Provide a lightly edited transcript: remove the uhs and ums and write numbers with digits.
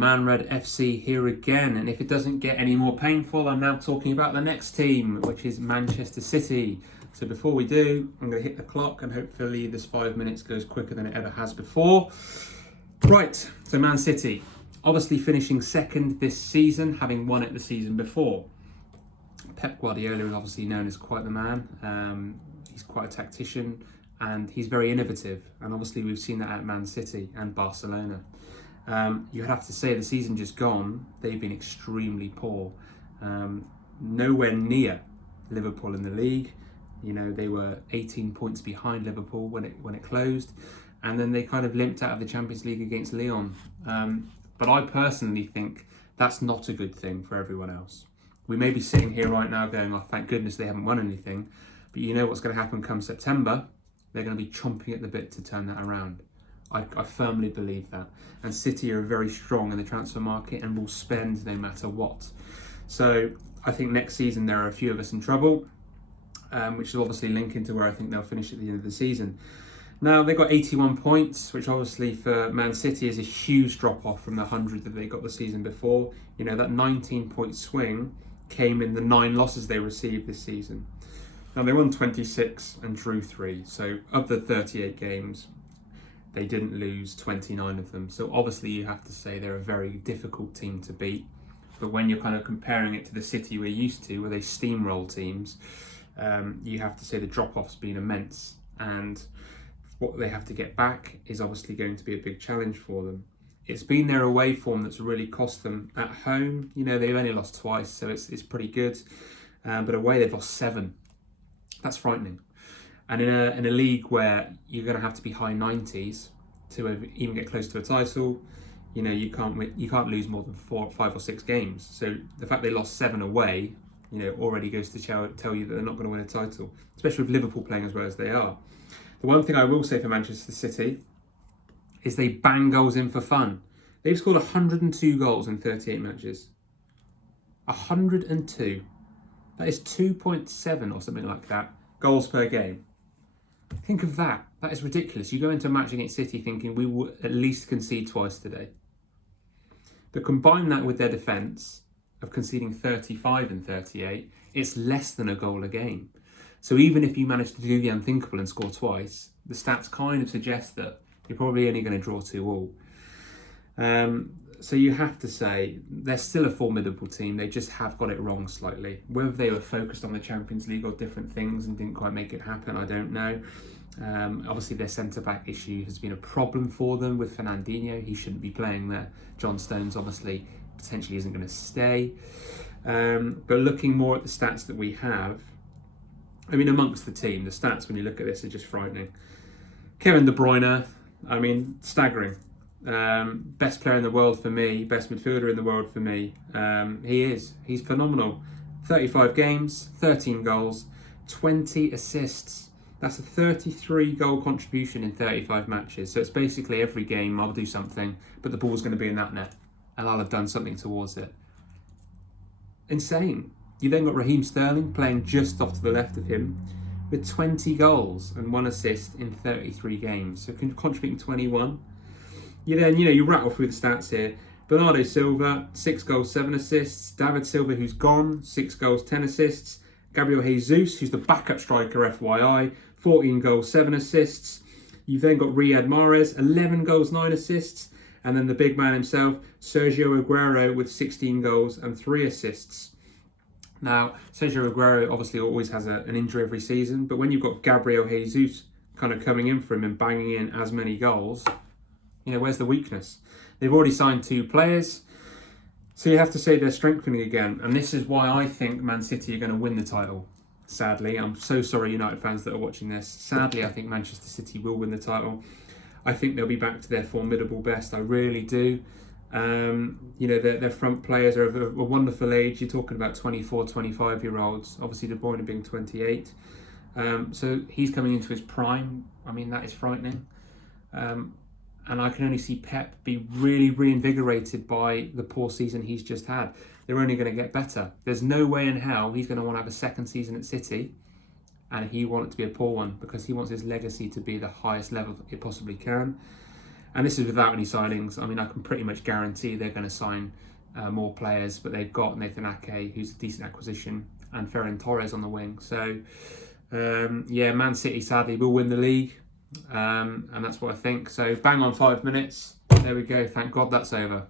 ManredFC here again, and if it doesn't get any more painful, I'm now talking about the next team, which is Manchester City. So before we do, I'm going to hit the clock, and hopefully this 5 minutes goes quicker than it ever has before. Right, so Man City, obviously finishing second this season, having won it the season before. Pep Guardiola is obviously known as quite the man. He's quite a tactician, and he's very innovative, and obviously we've seen that at Man City and Barcelona. You have to say the season just gone, they've been extremely poor. Nowhere near Liverpool in the league. You know, they were 18 points behind Liverpool when it closed, and then they kind of limped out of the Champions League against Lyon. But I personally think that's not a good thing for everyone else. We may be sitting here right now going, oh, thank goodness they haven't won anything, but you know what's going to happen come September? They're going to be chomping at the bit to turn that around. I firmly believe that. And City are very strong in the transfer market and will spend no matter what. So I think next season there are a few of us in trouble, which is obviously linking to where I think they'll finish at the end of the season. Now, they got 81 points, which obviously for Man City is a huge drop-off from the 100 that they got the season before. You know, that 19-point swing came in the 9 losses they received this season. Now, they won 26 and drew 3. So of the 38 games, they didn't lose 29 of them. So obviously you have to say they're a very difficult team to beat. But when you're kind of comparing it to the City we're used to, where they steamroll teams, you have to say the drop-off's been immense. And what they have to get back is obviously going to be a big challenge for them. It's been their away form that's really cost them. At home, you know, they've only lost twice, so it's pretty good. But away they've lost 7. That's frightening. And in a league where you're going to have to be high 90s to even get close to a title, you know, you can't lose more than 4, 5 or 6 games. So the fact they lost 7 away, you know, already goes to tell you that they're not going to win a title, especially with Liverpool playing as well as they are. The one thing I will say for Manchester City is they bang goals in for fun. They've scored 102 goals in 38 matches. 102. That is 2.7 or something like that goals per game. Think of that. That is ridiculous. You go into a match against City thinking we will at least concede twice today. But combine that with their defence of conceding 35 and 38, it's less than a goal a game. So even if you manage to do the unthinkable and score twice, the stats kind of suggest that you're probably only going to draw 2-2. So you have to say they're still a formidable team. They just have got it wrong slightly. Whether they were focused on the Champions League or different things and didn't quite make it happen, I don't know. Obviously their centre-back issue has been a problem for them with Fernandinho. He shouldn't be playing there. John Stones obviously potentially isn't going to stay. But looking more at the stats that we have, I mean, amongst the team, the stats when you look at this are just frightening. Kevin De Bruyne, I mean, staggering. Best player in the world for me, best midfielder in the world for me. He's phenomenal. 35 games, 13 goals, 20 assists. That's a 33 goal contribution in 35 matches. So it's basically every game I'll do something, but the ball's going to be in that net and I'll have done something towards it. Insane. You then got Raheem Sterling playing just off to the left of him with 20 goals and 1 assist in 33 games. So contributing 21. You rattle through the stats here. Bernardo Silva, 6 goals, 7 assists. David Silva, who's gone, 6 goals, 10 assists. Gabriel Jesus, who's the backup striker, FYI, 14 goals, 7 assists. You've then got Riyad Mahrez, 11 goals, 9 assists. And then the big man himself, Sergio Aguero, with 16 goals and 3 assists. Now, Sergio Aguero obviously always has an injury every season, but when you've got Gabriel Jesus kind of coming in for him and banging in as many goals, you know, where's the weakness? They've already signed 2 players, so you have to say they're strengthening again. And this is why I think Man City are going to win the title. Sadly, I'm so sorry, United fans that are watching this. Sadly, I think Manchester City will win the title. I think they'll be back to their formidable best. I really do. You know, their front players are of a wonderful age. You're talking about 24, 25-year-olds. Obviously, De Bruyne being 28. So he's coming into his prime. I mean, that is frightening. And I can only see Pep be really reinvigorated by the poor season he's just had. They're only going to get better. There's no way in hell he's going to want to have a second season at City and he wants it to be a poor one, because he wants his legacy to be the highest level it possibly can. And this is without any signings. I mean, I can pretty much guarantee they're going to sign more players, but they've got Nathan Ake, who's a decent acquisition, and Ferran Torres on the wing. So, yeah, Man City sadly will win the league, and that's what I think. So, bang on 5 minutes. There we go. Thank God that's over.